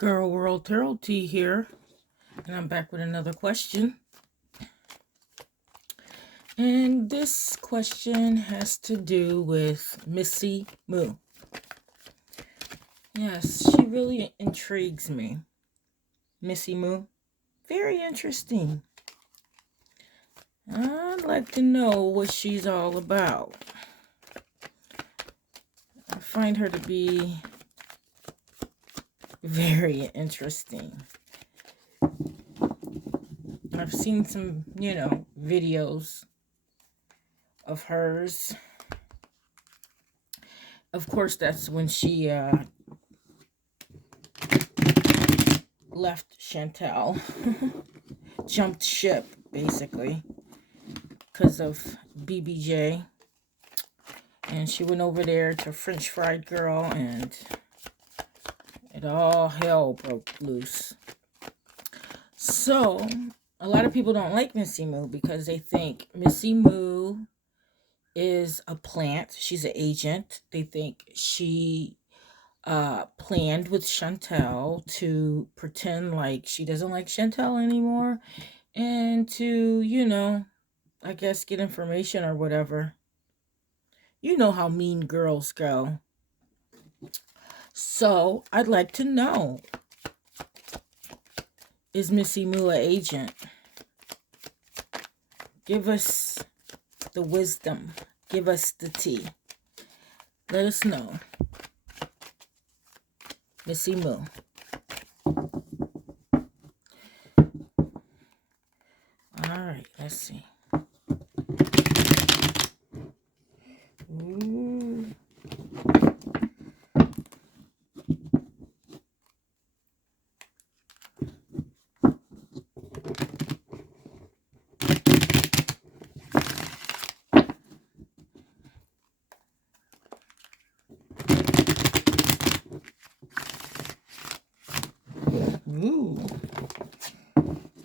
Girl World Tarot Tea here, and I'm back with another question. And this question has to do with Missy Moo. Yes, she really intrigues me. Missy Moo, very interesting. I'd like to know what she's all about. I find her to be very interesting. I've seen some, videos of hers. Of course, that's when she left Chantel, jumped ship, basically, because of BBJ. And she went over there to French Fried Girl, and it all hell broke loose. So, a lot of people don't like Missy Moo because they think Missy Moo is a plant. She's an agent. They think she planned with Chantel to pretend like she doesn't like Chantel anymore and to, I guess get information or whatever. You know how mean girls go. So I'd like to know, is Missy Moo an agent? Give us the wisdom. Give us the tea. Let us know. Missy Moo. Alright, let's see. Ooh. Ooh.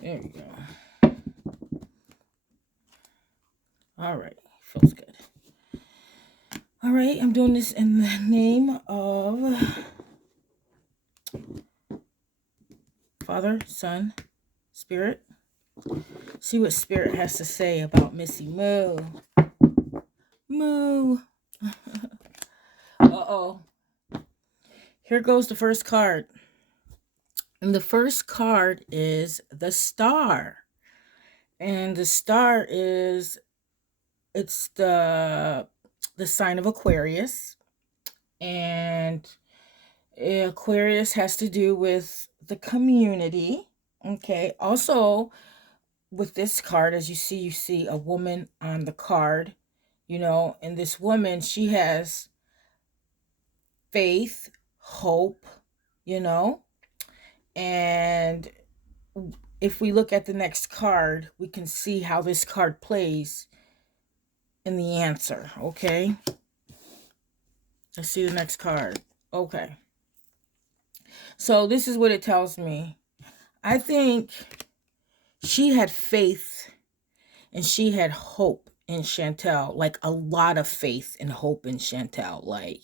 There we go. Alright, feels good. Alright, I'm doing this in the name of Father, Son, Spirit. See what Spirit has to say about Missy Moo. Moo. Uh-oh. Here goes the first card. And the first card is the Star. And the Star is, it's the sign of Aquarius. And Aquarius has to do with the community. Okay. Also, with this card, as you see a woman on the card, and this woman, she has faith, hope, and if we look at the next card, we can see how this card plays in the answer. Okay. Let's see the next card. Okay. So this is what it tells me. I think she had faith and she had hope in Chantel, like a lot of faith and hope in Chantel, like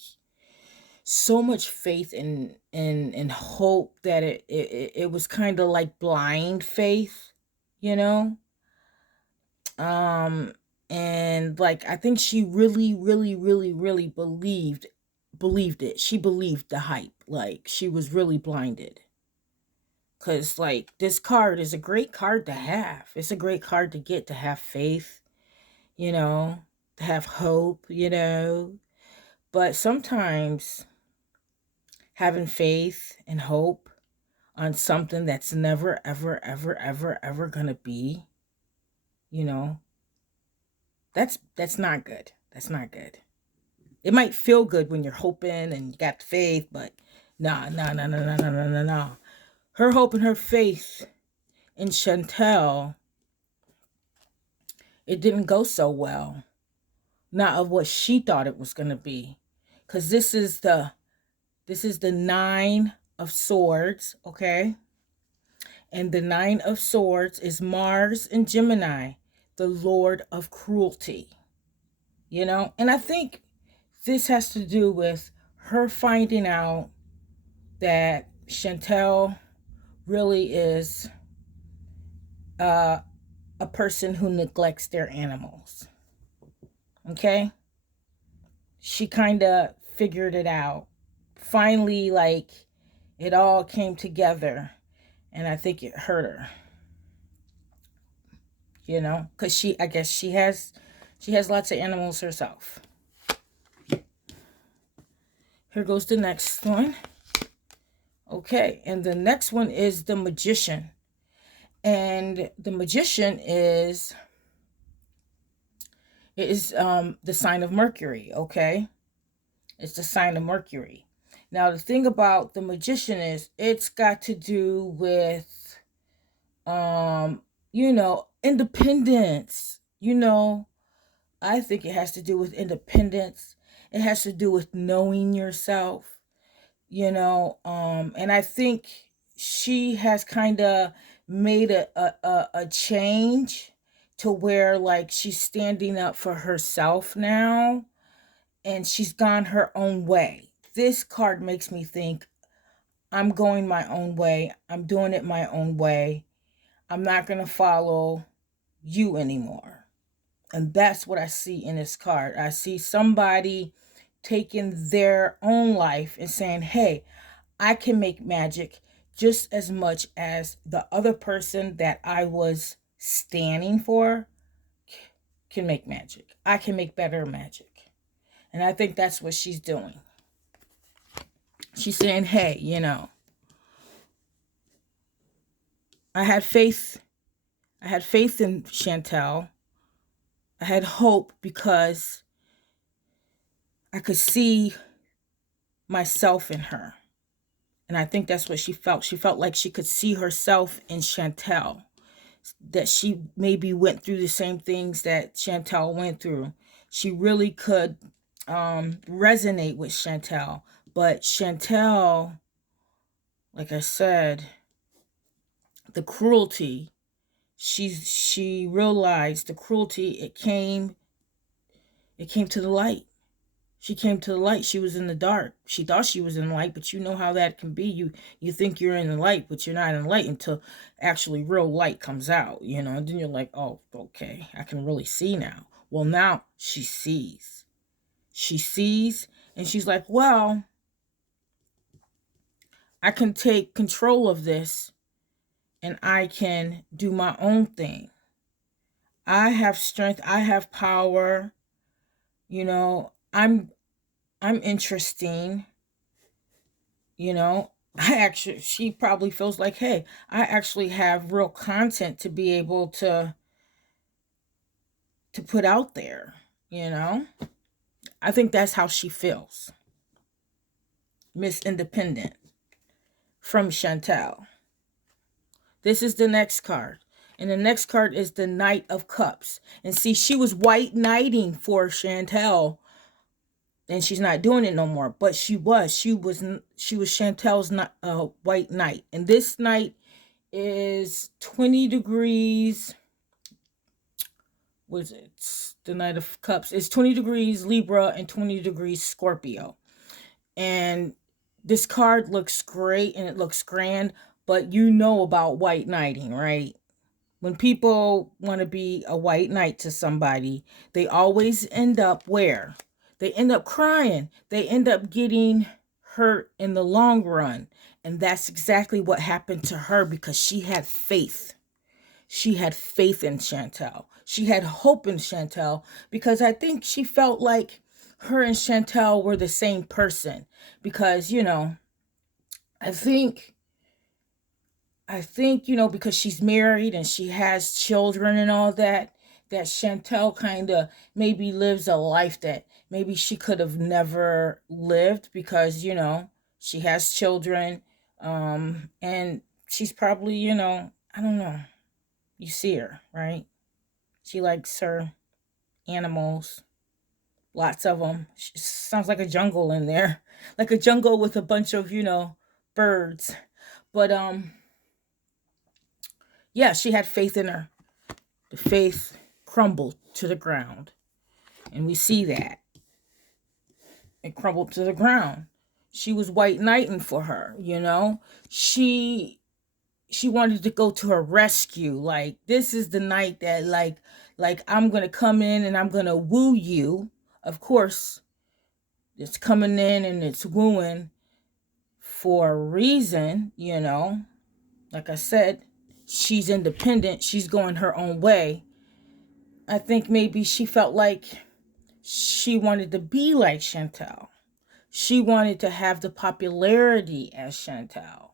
so much faith and hope that it was kind of like blind faith, you know? And like I think she really, really, really, really believed it. She believed the hype. Like she was really blinded. Cause like this card is a great card to have. It's a great card to get, to have faith, to have hope, But sometimes having faith and hope on something that's never, ever, ever, ever, ever gonna be, that's not good. That's not good. It might feel good when you're hoping and you got faith, but nah. Her hope and her faith in Chantel, it didn't go so well. Not of what she thought it was gonna be. Because this is the Nine of Swords, okay? And the Nine of Swords is Mars and Gemini, the Lord of Cruelty. And I think this has to do with her finding out that Chantel really is uh, a person who neglects their animals. Okay? She kind of figured it out. Finally, like, it all came together, and I think it hurt her. You know, because I guess she has lots of animals herself. Here goes the next one. Okay, and the next one is the Magician. And the Magician is the sign of Mercury, okay? It's the sign of Mercury. Now, the thing about the Magician is it's got to do with, independence. I think it has to do with independence. It has to do with knowing yourself, and I think she has kind of made a change to where, like, she's standing up for herself now, and she's gone her own way. This card makes me think, I'm going my own way. I'm doing it my own way. I'm not going to follow you anymore. And that's what I see in this card. I see somebody taking their own life and saying, hey, I can make magic just as much as the other person that I was standing for can make magic. I can make better magic. And I think that's what she's doing. She's saying, hey, I had faith. I had faith in Chantel. I had hope because I could see myself in her. And I think that's what she felt. She felt like she could see herself in Chantel. That she maybe went through the same things that Chantel went through. She really could resonate with Chantel. But Chantel, like I said, the cruelty, she realized the cruelty, it came to the light. She came to the light. She was in the dark. She thought she was in the light, but you know how that can be. You think you're in the light, but you're not in the light until actually real light comes out, and then you're like, oh, okay, I can really see now. Well, now she sees. She sees, and she's like, well, I can take control of this, and I can do my own thing. I have strength. I have power. I'm interesting. She probably feels like, hey, I actually have real content to be able to put out there. I think that's how she feels. Miss Independent from Chantel. This is the next card. And the next card is the Knight of Cups. And see, she was white knighting for Chantel, and she's not doing it no more. But she was Chantel's white knight. And this knight is 20 degrees. What is it? It's the Knight of Cups. It's 20 degrees Libra and 20 degrees Scorpio. And this card looks great and it looks grand, but you know about white knighting, right? When people want to be a white knight to somebody, they always end up where? They end up crying. They end up getting hurt in the long run. And that's exactly what happened to her because she had faith. She had faith in Chantel. She had hope in Chantel because I think she felt like her and Chantel were the same person. Because, I think, because she's married and she has children and all that Chantel kind of maybe lives a life that maybe she could have never lived because, she has children. And she's probably, I don't know. You see her, right? She likes her animals. Lots of them. She sounds like a jungle in there. Like a jungle with a bunch of, birds. But, yeah, she had faith in her. The faith crumbled to the ground. And we see that. It crumbled to the ground. She was white knighting for her, you know. She wanted to go to her rescue. Like, this is the night that like I'm gonna come in and I'm gonna woo you. Of course, it's coming in and it's wooing for a reason, you know. Like I said, she's independent. She's going her own way. I think maybe she felt like she wanted to be like Chantel. She wanted to have the popularity as Chantel.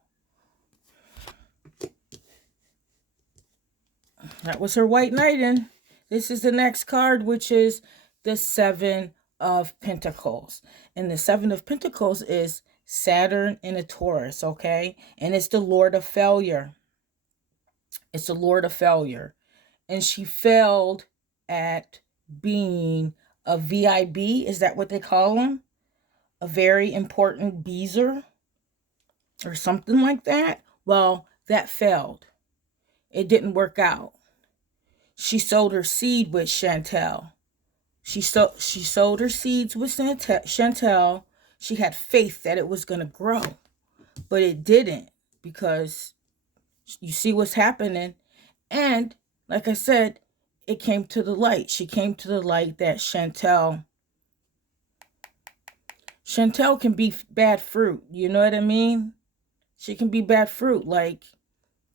That was her white knighting. This is the next card, which is the Seven of Pentacles. And the Seven of Pentacles is Saturn in a Taurus, okay? And it's the Lord of Failure. It's the Lord of Failure. And she failed at being a VIB. Is that what they call them? A very important beezer or something like that. Well, that failed. It didn't work out. She sowed her seed with Chantel. She sowed her seeds with Chantel. She had faith that it was going to grow, but it didn't, because you see what's happening. And like I said, it came to the light. She came to the light that Chantel can be bad fruit. You know what I mean? She can be bad fruit, like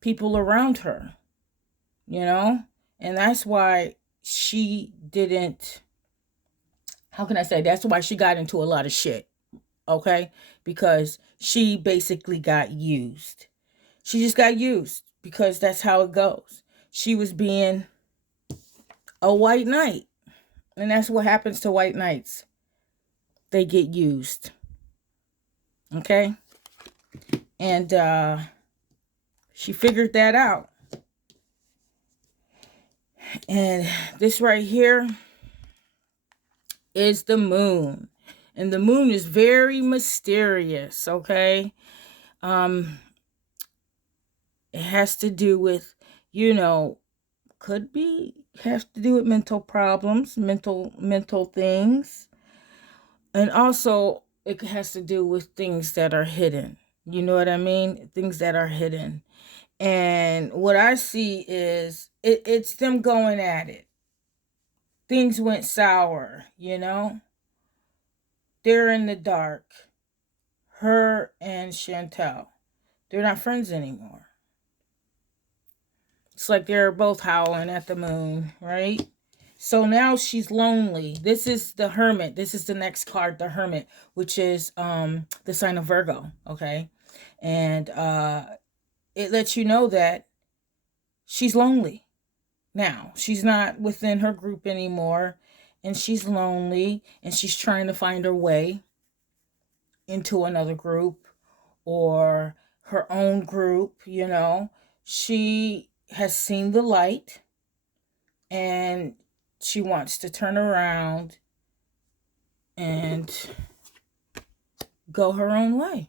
people around her, you know? And that's why she didn't, how can I say, that's why she got into a lot of shit, okay? Because she basically got used. She just got used, because that's how it goes. She was being a white knight. And that's what happens to white knights. They get used. Okay? And she figured that out. And this right here is the moon. And the moon is very mysterious, okay? It has to do with, you know, has to do with mental problems, mental things. And also it has to do with things that are hidden. You know what I mean? Things that are hidden. And what I see is it's them going at it. Things went sour, you know? They're in the dark. Her and Chantel. They're not friends anymore. It's like they're both howling at the moon, right? So now she's lonely. This is the Hermit. This is the next card, the Hermit, which is the sign of Virgo, okay? And it lets you know that she's lonely now. She's not within her group anymore, and she's lonely, and she's trying to find her way into another group or her own group, you know. She has seen the light, and she wants to turn around and go her own way.